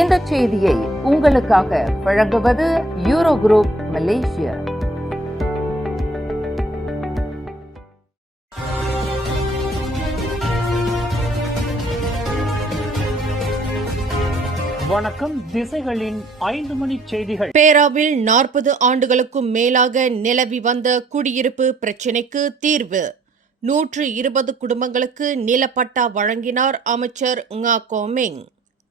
இந்த செய்தியை உங்களுக்காக வழங்குவது யூரோ குரூப் மலேசியா. வணக்கம். திசைகளின் 5 மணி செய்திகள். பேராவில் 40 ஆண்டுகளுக்கும் மேலாக நிலவி வந்த குடியிருப்பு பிரச்சினைக்கு தீர்வு. 120 குடும்பங்களுக்கு நிலப்பட்டா வழங்கினார் அமைச்சர் ngah Koh Meng.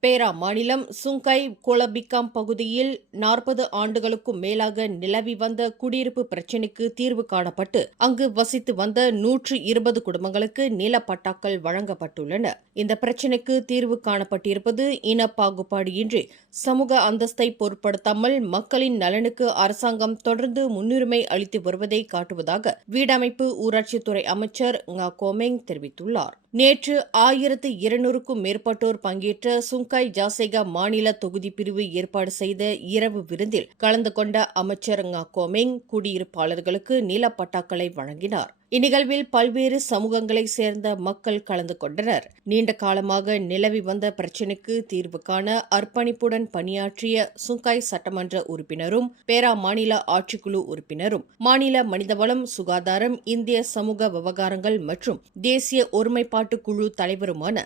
பேரா மாநிலம் சுங்காய் கோலபிகாம் பகுதியில் 40 ஆண்டுகளுக்கும் மேலாக நிலவி வந்த குடியிருப்பு பிரச்சினைக்கு தீர்வு காணப்பட்டு அங்கு வசித்து வந்த 120 குடும்பங்களுக்கு நிலப்பட்டாக்கள் வழங்கப்பட்டுள்ளன. இந்த பிரச்சினைக்கு தீர்வு காணப்பட்டிருப்பது இன பாகுபாடு இன்றி சமூக அந்தஸ்தை பொருட்படுத்தாமல் மக்களின் நலனுக்கு அரசாங்கம் தொடர்ந்து முன்னுரிமை அளித்து வருவதை காட்டுவதாக வீடமைப்பு ஊராட்சித்துறை அமைச்சர் ngah Koh Meng தெரிவித்துள்ளார். நேற்று 1200க்கும் மேற்பட்டோர் பங்கேற்ற சுங்காய் ஜாசேகா மாநில தொகுதி பிரிவு ஏற்பாடு செய்த இரவு விருந்தில் கலந்து கொண்ட அமைச்சர் ngah Koh Meng குடியிருப்பாளர்களுக்கு நிலப்பட்டாக்களை வழங்கினார். இந்நிகழ்வில் பல்வேறு சமூகங்களைச் சேர்ந்த மக்கள் கலந்து கொண்டனர். நீண்ட காலமாக நிலவி வந்த பிரச்சினைக்கு தீர்வு காண அர்ப்பணிப்புடன் பணியாற்றிய சுங்காய் சட்டமன்ற உறுப்பினரும் பேரா மாநில ஆட்சிக்குழு உறுப்பினரும் மாநில மனிதவளம், சுகாதாரம், இந்திய சமூக விவகாரங்கள் மற்றும் தேசிய ஒருமைப்பாட்டு குழு தலைவருமான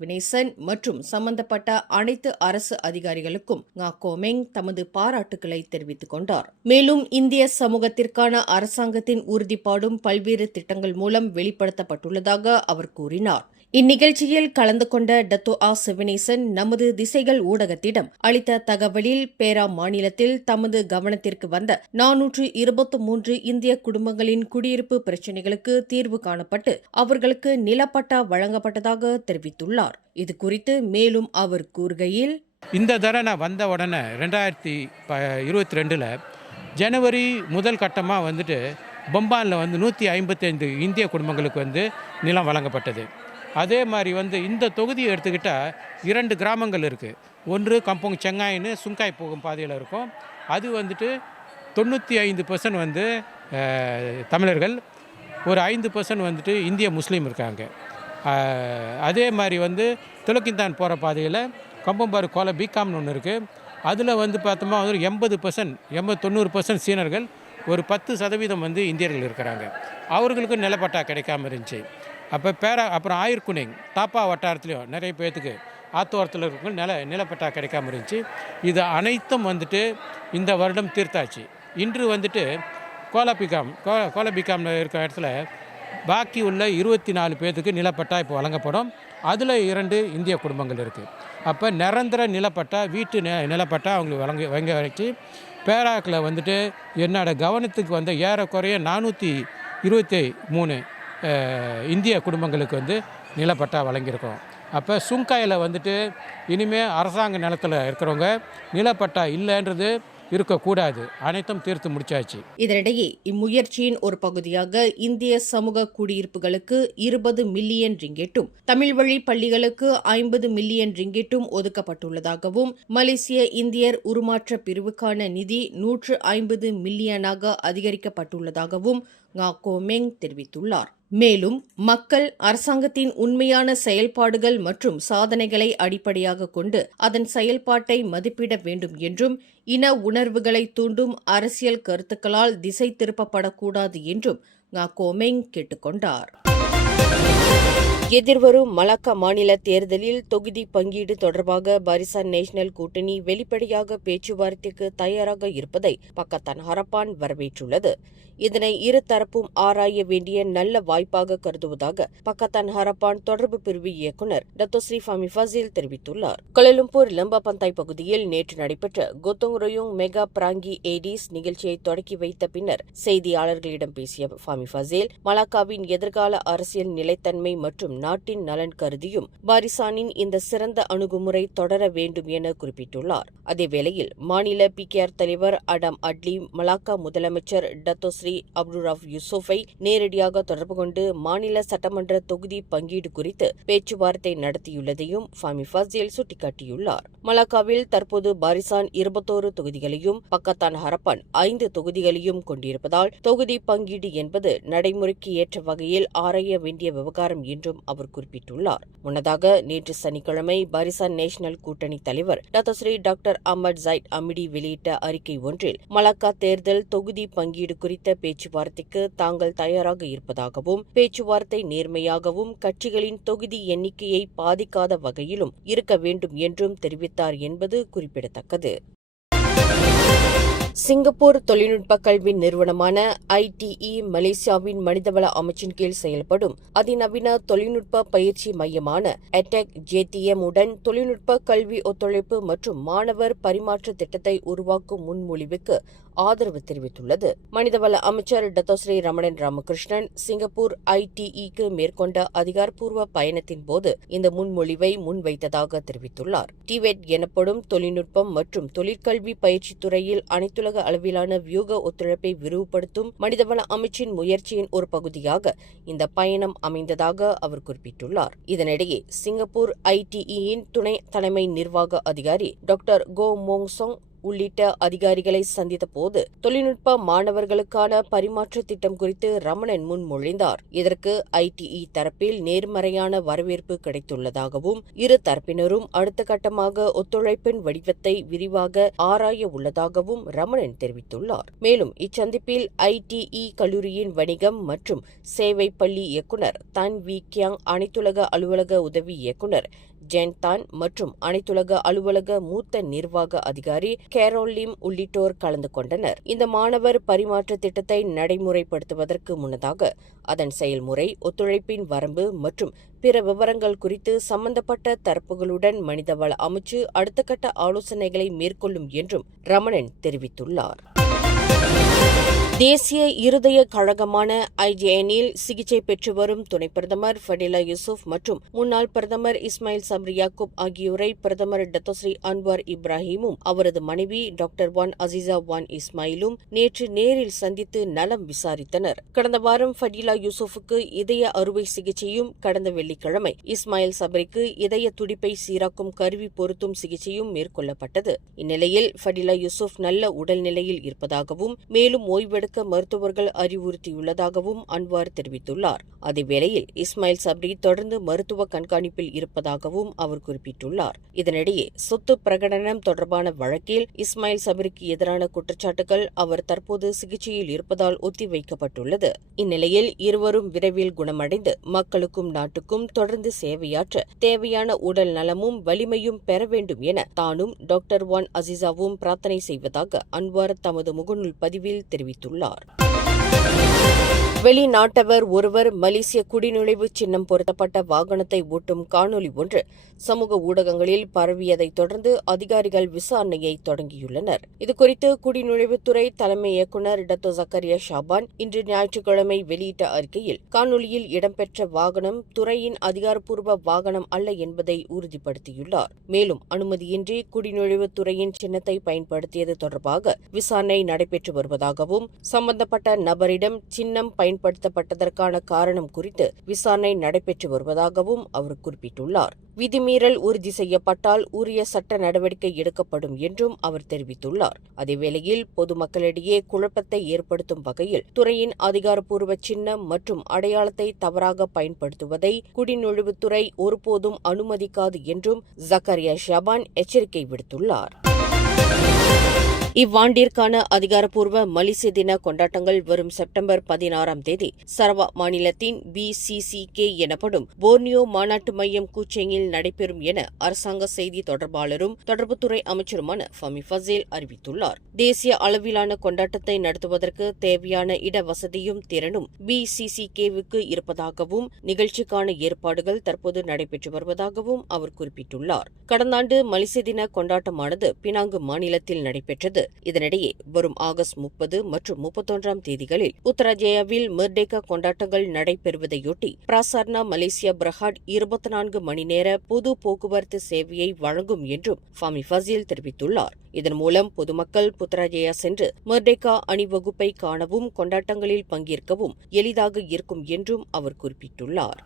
வினேசன் மற்றும் சம்பந்தப்பட்ட அனைத்து அரசு அதிகாரிகளுக்கும் ngah Koh Meng தமது பாராட்டுக்களை தெரிவித்துக் கொண்டார். மேலும் இந்திய சமூகத்திற்கான அரசாங்கத்தின் உறுதிப்பாடும் பல்வேறு திட்டங்கள் மூலம் வெளிப்படுத்தப்பட்டுள்ளதாக அவர் கூறினார். இந்நிகழ்ச்சியில் கலந்து கொண்ட டத்தோ சிவனேசன் நமது திசைகள் ஊடகத்திடம் அளித்த தகவலில் பேரா மாநிலத்தில் தமது கவனத்திற்கு வந்த 423 இந்திய குடும்பங்களின் குடியிருப்பு பிரச்சினைகளுக்கு தீர்வு காணப்பட்டு அவர்களுக்கு நிலப்பட்டா வழங்கப்பட்டதாக தெரிவித்துள்ளார். இதுகுறித்து மேலும் அவர் கூறுகையில், இந்த தடவை நான் வந்த உடனே 2022 ஜனவரி முதல் கட்டமாக பொம்பானில் 155 இந்திய குடும்பங்களுக்கு நிலம் வழங்கப்பட்டது. அதே மாதிரி இந்த தொகுதியை எடுத்துக்கிட்டால் 2 கிராமங்கள் இருக்குது. ஒன்று கம்போங் செங்காயின்னு சுங்காய் போகும் பாதையில் இருக்கும். அது 95% தமிழர்கள், ஒரு 5% இந்திய முஸ்லீம் இருக்காங்க. அதே மாதிரி துலக்கிந்தான் போகிற பாதையில் கம்பம்பாறு கோலபிகாம்னு ஒன்று இருக்குது. அதில் பார்த்தோமா 80-90% சீனர்கள், ஒரு 10% இந்தியர்கள் இருக்கிறாங்க. அவர்களுக்கும் நிலப்பட்டா கிடைக்காம இருந்துச்சு. அப்புறம் ஆயுர்குனிங் தாப்பா வட்டாரத்துலேயும் நிறைய பேர்த்துக்கு ஆத்தோரத்தில் இருக்கிற நிலப்பட்டா கிடைக்காம இருந்துச்சு. இது அனைத்தும் இந்த வருடம் தீர்த்தாச்சு. இன்று கோலபிகாமில் இருக்கிற இடத்துல பாக்கி உள்ள 24 பேர்த்துக்கு நிலப்பட்டா இப்போ வழங்கப்படும். அதில் 2 இந்திய குடும்பங்கள் இருக்குது. அப்போ நிரந்தர நிலப்பட்டா, வீட்டு நிலப்பட்டா அவங்களுக்கு வாங்க வச்சு பேராக்கில் என்னோட கவனத்துக்கு ஏறக்குறைய 423 இந்திய குடும்பங்களுக்கு நிலப்பட்டா வழங்கியிருக்கோம். அப்போ சுங்காயில் இனிமேல் அரசாங்க நிலத்தில் இருக்கிறவங்க நிலப்பட்டா இல்லைன்றது இருக்கக்கூடாது. அனைத்தும் தீர்த்து முடிச்சாச்சு. இதனிடையே இம்முயற்சியின் ஒரு பகுதியாக இந்திய சமூக குடியிருப்புகளுக்கு 20 மில்லியன் ரிங்கெட்டும், தமிழ் வழி பள்ளிகளுக்கு 50 மில்லியன் ரிங்கெட்டும் ஒதுக்கப்பட்டுள்ளதாகவும் மலேசிய இந்தியர் உருமாற்ற பிரிவுக்கான நிதி 150 மில்லியனாக அதிகரிக்கப்பட்டுள்ளதாகவும் ngah Koh Meng தெரிவித்துள்ளார். மேலும் மக்கள் அரசாங்கத்தின் உண்மையான செயல்பாடுகள் மற்றும் சாதனைகளை அடிப்படையாக கொண்டு அதன் செயல்பாட்டை மதிப்பிட வேண்டும் என்றும் இன உணர்வுகளை தூண்டும் அரசியல் கருத்துக்களால் திசை திருப்பப்படக்கூடாது என்றும் ngah Koh Meng கேட்டுக்கொண்டார். எதிர்வரும் மலாக்கா மாநில தேர்தலில் தொகுதி பங்கீடு தொடர்பாக பாரிசான் நேஷனல் கூட்டணி வெளிப்படையாக பேச்சுவார்த்தைக்கு தயாராக இருப்பதை பக்கத்தான் ஹரப்பான் வரவேற்றுள்ளது. இதனை இருதரப்பும் ஆராய வேண்டிய நல்ல வாய்ப்பாக கருதுவதாக பக்கத்தான் ஹரப்பான் தொடர்பு பிரிவு இயக்குநர் டத்தோ ஸ்ரீ ஃபாமி ஃபசில் தெரிவித்துள்ளார். கோலாலம்பூர் லம்பாபந்தாய் பகுதியில் நேற்று நடைபெற்ற கோத்தோங் ரோயோங் மெகா பிராங்கி ஏடிஸ் நிகழ்ச்சியை தொடக்கி வைத்த பின்னர் செய்தியாளர்களிடம் பேசிய ஃபாமி ஃபசில், மலாக்காவின் எதிர்கால அரசியல் நிலைத்தன்மை மற்றும் நாட்டின் நலன் கருதியும் பாரிசானின் இந்த சிறந்த அணுகுமுறை தொடர வேண்டும் என குறிப்பிட்டுள்ளார். அதேவேளையில் மாநில PKR தலைவர் அடாம் அட்லி மலாக்கா முதலமைச்சர் டத்தோ ஸ்ரீ அப்துராப் யூசுஃபை நேரடியாக தொடர்பு கொண்டு மாநில சட்டமன்ற தொகுதி பங்கீடு குறித்து பேச்சுவார்த்தை நடத்தியுள்ளதையும் ஃபாமி ஃபசில் சுட்டிக்காட்டியுள்ளார். மலாக்காவில் தற்போது பாரிசான் 21 தொகுதிகளையும் பக்கத்தான் ஹரப்பான் 5 தொகுதிகளையும் கொண்டிருப்பதால் தொகுதி பங்கீடு என்பது நடைமுறைக்கு ஏற்ற வகையில் ஆராய வேண்டிய விவகாரம் என்றும் அவர் குறிப்பிட்டுள்ளார். முன்னதாக நேற்று சனிக்கிழமை பாரிசான் நேஷனல் கூட்டணி தலைவர் டாக்டர் அஹ்மத் ஜைட் அமிடி வெளியிட்ட அறிக்கை ஒன்றில் மலாக்கா தேர்தல் தொகுதி பங்கீடு குறித்த பேச்சுவார்த்தைக்கு தாங்கள் தயாராக இருப்பதாகவும், பேச்சுவார்த்தை நேர்மையாகவும் கட்சிகளின் தொகுதி எண்ணிக்கையை பாதிக்காத வகையிலும் இருக்க வேண்டும் என்றும் தெரிவித்தார் என்பது குறிப்பிடத்தக்கது. சிங்கப்பூர் தொழில்நுட்ப கல்வி நிறுவனமான ITE மலேசியாவின் மனிதவள அமைச்சின் கீழ் செயல்படும் அதிநவீன தொழில்நுட்ப பயிற்சி மையமான EdTech JTM உடன் தொழில்நுட்ப கல்வி ஒத்துழைப்பு மற்றும் மாணவர் பரிமாற்ற திட்டத்தை உருவாக்கும் முன்மொழிவுக்கு ஆதரவு தெரிவித்துள்ளது. மனிதவள அமைச்சர் டத்தோஸ்ரீ ரமணன் ராமகிருஷ்ணன் சிங்கப்பூர் ITE-க்கு மேற்கொண்ட அதிகாரப்பூர்வ பயணத்தின் போது இந்த முன்மொழிவை முன்வைத்ததாக தெரிவித்துள்ளார். TVET எனப்படும் தொழில்நுட்பம் மற்றும் தொழிற்கல்வி பயிற்சி துறையில் அனைத்துலக அளவிலான வியூக ஒத்துழைப்பை விரிவுபடுத்தும் மனிதவள அமைச்சின் முயற்சியின் ஒரு பகுதியாக இந்த பயணம் அமைந்ததாக அவர் குறிப்பிட்டுள்ளார். இதனிடையே சிங்கப்பூர் ITE-யின் துணை தலைமை நிர்வாக அதிகாரி டாக்டர் கோ மோங் சொங் உள்ளிட்ட அதிகாரிகளை சந்தித்த போது தொழில்நுட்ப மாணவர்களுக்கான பரிமாற்ற திட்டம் குறித்து ரமணன் முன்மொழிந்தார். இதற்கு ITE தரப்பில் நேர்மறையான வரவேற்பு கிடைத்துள்ளதாகவும், இரு தரப்பினரும் அடுத்த கட்டமாக ஒத்துழைப்பின் வடிவத்தை விரிவாக ஆராய உள்ளதாகவும் ரமணன் தெரிவித்துள்ளார். மேலும் இச்சந்திப்பில் ITE கல்லூரியின் வணிகம் மற்றும் சேவை பள்ளி இயக்குநர் தன் வி கியாங், அனைத்துலக அலுவலக உதவி இயக்குநர் ஜென் தான் மற்றும் அனைத்துலக அலுவலக மூத்த நிர்வாக அதிகாரி கேரோல் லிம் உள்ளிட்டோர் கலந்து கொண்டனர். இந்த மாணவர் பரிமாற்ற திட்டத்தை நடைமுறைப்படுத்துவதற்கு முன்னதாக அதன் செயல்முறை, ஒத்துழைப்பின் வரம்பு மற்றும் பிற விவரங்கள் குறித்து சம்பந்தப்பட்ட தரப்புகளுடன் மனிதவள அமைச்சு அடுத்த கட்ட ஆலோசனைகளை மேற்கொள்ளும் என்றும் ரமணன் தெரிவித்துள்ளார். தேசிய இருதய கழகமான IJN-இல் சிகிச்சை பெற்று வரும் துணை பிரதமர் ஃபடிலா யூசுப் மற்றும் முன்னாள் பிரதமர் இஸ்மாயில் சப்ரி யாக்கூப் ஆகியோரை பிரதமர் டத்தோஸ்ரீ அன்வார் இப்ராஹிமும் அவரது மனைவி டாக்டர் வான் அசீசா வான் இஸ்மாயிலும் நேற்று நேரில் சந்தித்து நலம் விசாரித்தனர். கடந்த வாரம் ஃபடிலா யூசுஃபுக்கு இதய அறுவை சிகிச்சையும், கடந்த வெள்ளிக்கிழமை இஸ்மாயில் சப்ரிக்கு இதய துடிப்பை சீராக்கும் கருவி பொருத்தும் சிகிச்சையும் மேற்கொள்ளப்பட்டது. இந்நிலையில் ஃபடிலா யூசுப் நல்ல உடல்நிலையில் இருப்பதாகவும், மேலும் ஓய்வெடுக்க மருத்துவர்கள் அறிவுறுத்தியுள்ளதாகவும் அன்வார் தெரிவித்துள்ளார். அதேவேளையில் இஸ்மாயில் சப்ரி தொடர்ந்து மருத்துவ கண்காணிப்பில் இருப்பதாகவும் அவர் குறிப்பிட்டுள்ளார். இதனிடையே சொத்து பிரகடனம் தொடர்பான வழக்கில் இஸ்மாயில் சப்ரிக்கு எதிரான குற்றச்சாட்டுகள் அவர் தற்போது சிகிச்சையில் இருப்பதால் ஒத்திவைக்கப்பட்டுள்ளது. இந்நிலையில் இருவரும் விரைவில் குணமடைந்து மக்களுக்கும் நாட்டுக்கும் தொடர்ந்து சேவையாற்ற தேவையான உடல் நலமும் வலிமையும் பெற வேண்டும் என தானும் டாக்டர் வான் அசீசாவும் பிரார்த்தனை செய்வதாக அன்வார் தமது முகநூல் பதிவில் தெரிவித்துள்ளார். வெளிநாட்டவர் ஒருவர் மலேசிய குடிநுழைவு சின்னம் பொருத்தப்பட்ட வாகனத்தை ஓட்டும் காணொலி ஒன்று சமூக ஊடகங்களில் பரவியதைத் தொடர்ந்து அதிகாரிகள் விசாரணையை தொடங்கியுள்ளனர். இதுகுறித்து குடிநுழைவுத்துறை தலைமை இயக்குநர் டத்தோ ஜக்கரியா ஷாபான் இன்று ஞாயிற்றுக்கிழமை வெளியிட்ட அறிக்கையில், காணொலியில் இடம்பெற்ற வாகனம் துறையின் அதிகாரப்பூர்வ வாகனம் அல்ல என்பதை உறுதிப்படுத்தியுள்ளார். மேலும் அனுமதியின்றி குடிநுழைவுத்துறையின் சின்னத்தை பயன்படுத்தியது தொடர்பாக விசாரணை நடைபெற்று வருவதாகவும், சம்பந்தப்பட்ட நபரிடம் சின்னம் பயன்படுத்தப்பட்டதற்கான காரணம் குறித்து விசாரணை நடைபெற்று வருவதாகவும் அவர் குறிப்பிட்டுள்ளார். விதிமீறல் உறுதி செய்யப்பட்டால் உரிய சட்ட நடவடிக்கை எடுக்கப்படும் என்றும் அவர் தெரிவித்துள்ளார். அதேவேளையில் பொதுமக்களிடையே குழப்பத்தை ஏற்படுத்தும் வகையில் துறையின் அதிகாரப்பூர்வ சின்னம் மற்றும் அடையாளத்தை தவறாக பயன்படுத்துவதை குடிநுழைவுத்துறை ஒருபோதும் அனுமதிக்காது என்றும் ஜக்கரியா ஷாபான் எச்சரிக்கை விடுத்துள்ளார். இவ்வாண்டிற்கான அதிகாரப்பூர்வ மலேசிய தின கொண்டாட்டங்கள் வரும் செப்டம்பர் 16ஆம் தேதி சரவாக் மாநிலத்தின் BCCK எனப்படும் போர்னியோ மாநாட்டு மையம் கூச்செங்கில் நடைபெறும் என அரசாங்க செய்தி தொடர்பாளரும் தொடர்புத்துறை அமைச்சருமான ஃபமி ஃபசேல் அறிவித்துள்ளார். தேசிய அளவிலான கொண்டாட்டத்தை நடத்துவதற்கு தேவையான இட வசதியும் திறனும் BCCK-வுக்கு இருப்பதாகவும், நிகழ்ச்சிக்கான ஏற்பாடுகள் தற்போது நடைபெற்று வருவதாகவும் அவர் குறிப்பிட்டுள்ளார். கடந்த ஆண்டு மலேசிய தின கொண்டாட்டமானது பினாங்கு மாநிலத்தில் நடைபெற்றது. இதனிடையே வரும் ஆகஸ்ட் 30 மற்றும் 31ஆம் தேதிகளில் புத்ராஜயாவில் மெர்டேகா கொண்டாட்டங்கள் நடைபெறுவதையொட்டி பிராசர்னா மலேசியா பிரஹாட் 24 மணி நேர பொது போக்குவரத்து சேவையை வழங்கும் என்றும் ஃபமி ஃபசீல் தெரிவித்துள்ளார். இதன் மூலம் பொதுமக்கள் புத்ராஜயா சென்று மெர்டேகா அணிவகுப்பை காணவும் கொண்டாட்டங்களில் பங்கேற்கவும் எளிதாக இருக்கும் என்றும் அவர் குறிப்பிட்டுள்ளார்.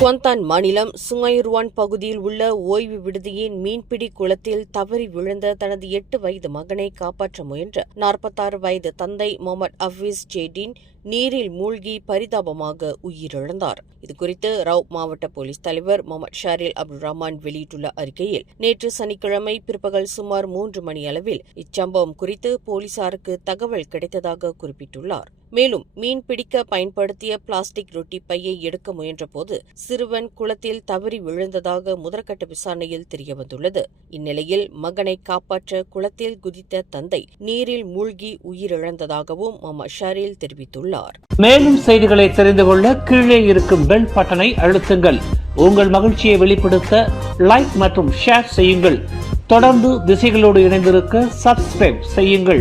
குவாந்தான் மாநிலம் சுங்கைருவான் பகுதியில் உள்ள ஓய்வு விடுதியின் மீன்பிடி குளத்தில் தவறி விழுந்த தனது 8 வயது மகனை காப்பாற்ற முயன்ற 46 வயது தந்தை முகமது அஃபீஸ் ஜெய்டின் நீரில் மூழ்கி பரிதாபமாக உயிரிழந்தார். இதுகுறித்து ரவ் மாவட்ட போலீஸ் தலைவர் முகமது ஷாரில் அப்துல் ரஹ்மான் வெளியிட்டுள்ள அறிக்கையில், நேற்று சனிக்கிழமை பிற்பகல் சுமார் 3 மணி அளவில் இச்சம்பவம் குறித்து போலீசாருக்கு தகவல் கிடைத்ததாக குறிப்பிட்டுள்ளார். மேலும் மீன் பிடிக்க பயன்படுத்திய பிளாஸ்டிக் ரொட்டி பையை எடுக்க முயன்றபோது சிறுவன் குளத்தில் தவறி விழுந்ததாக முதற்கட்ட விசாரணையில் தெரியவந்துள்ளது. இந்நிலையில் மகனை காப்பாற்ற குளத்தில் குதித்த தந்தை நீரில் மூழ்கி உயிரிழந்ததாகவும் முகமது ஷாரில் தெரிவித்துள்ளார். மேலும் செய்திகளை தெரிந்து கொள்ள கீழே இருக்கும் பெல் பட்டனை அழுத்துங்கள். உங்கள் மகிழ்ச்சியை வெளிப்படுத்த லைக் மற்றும் ஷேர் செய்யுங்கள். தொடர்ந்து திசைகளோடு இணைந்திருக்க சப்ஸ்கிரைப் செய்யுங்கள்.